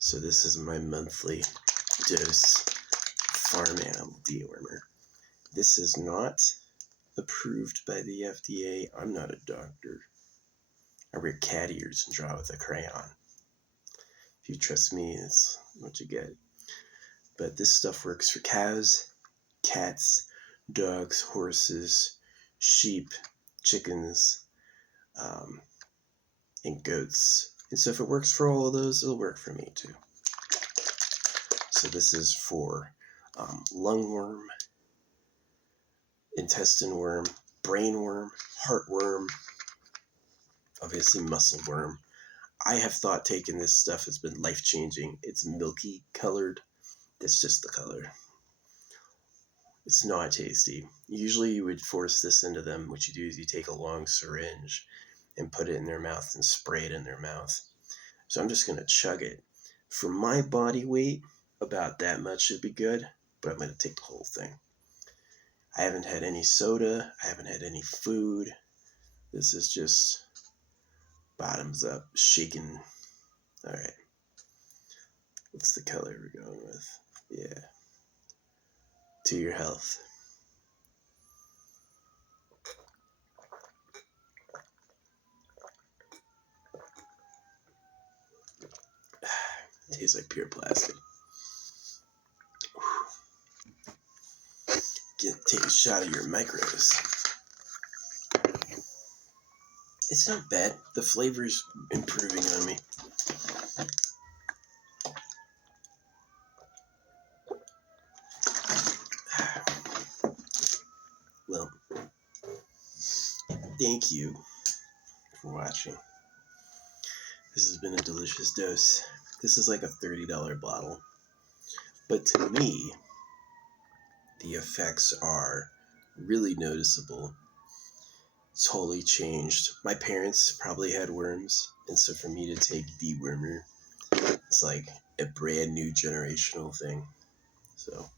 So this is my monthly dose farm animal dewormer. This is not approved by the FDA. I'm not a doctor. I wear cat ears and draw with a crayon. If you trust me, it's what you get. But this stuff works for cows, cats, dogs, horses, sheep, chickens, and goats. And so if it works for all of those, it'll work for me too. So this is for lungworm, intestine worm, brain worm, heartworm, obviously muscle worm. I have thought taking this stuff has been life-changing. It's milky colored. That's just the color. It's not tasty. Usually you would force this into them. What you do is you take a long syringe and put it in their mouth and spray it in their mouth. So I'm just going to chug it. For my body weight, about that much should be good, but I'm going to take the whole thing. I haven't had any soda. I haven't had any food. This is just bottoms up, shaking. All right. What's the color we're going with? Yeah. To your health. It tastes like pure plastic. Take a shot of your micros. It's not bad. The flavor's improving on me. Well, thank you for watching. This has been a delicious dose. This is like a $30 bottle. But to me, the effects are really noticeable. Totally changed. My parents probably had worms, and so for me to take dewormer, it's like a brand new generational thing. So